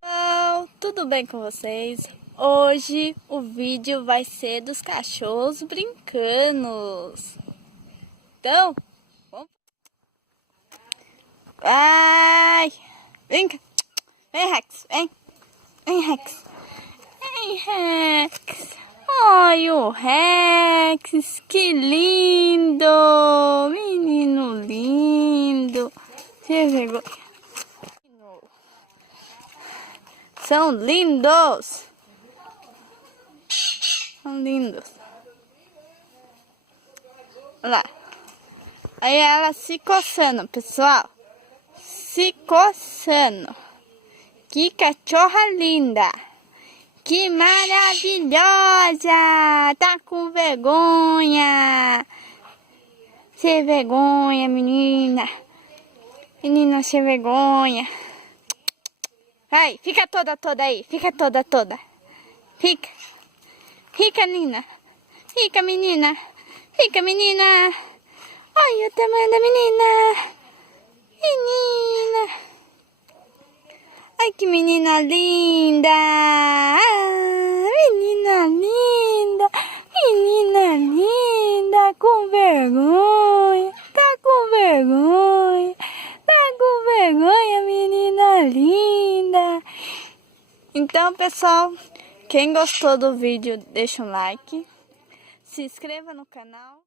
Pessoal, tudo bem com vocês? Hoje o vídeo vai ser dos cachorros brincando. Então, vamos. Vai! Brinca! Vem, Rex! Vem! Vem, Rex! Vem, Rex! Olha o Rex! Que lindo! Menino lindo! Você vergonha! São lindos! São lindos! Olha lá! Aí ela se coçando, pessoal! Se coçando! Que cachorra linda! Que maravilhosa! Tá com vergonha! Sem vergonha, menina! Menina sem vergonha! Vai, fica toda aí! Fica toda! Fica! Fica, Nina! Fica, menina! Fica, menina! Olha o tamanho da menina! Menina! Ai, que menina linda! Menina linda! Menina linda! Com vergonha! Tá com vergonha! Tá com vergonha, menina linda! Então, pessoal, quem gostou do vídeo, deixa um like. Se inscreva no canal.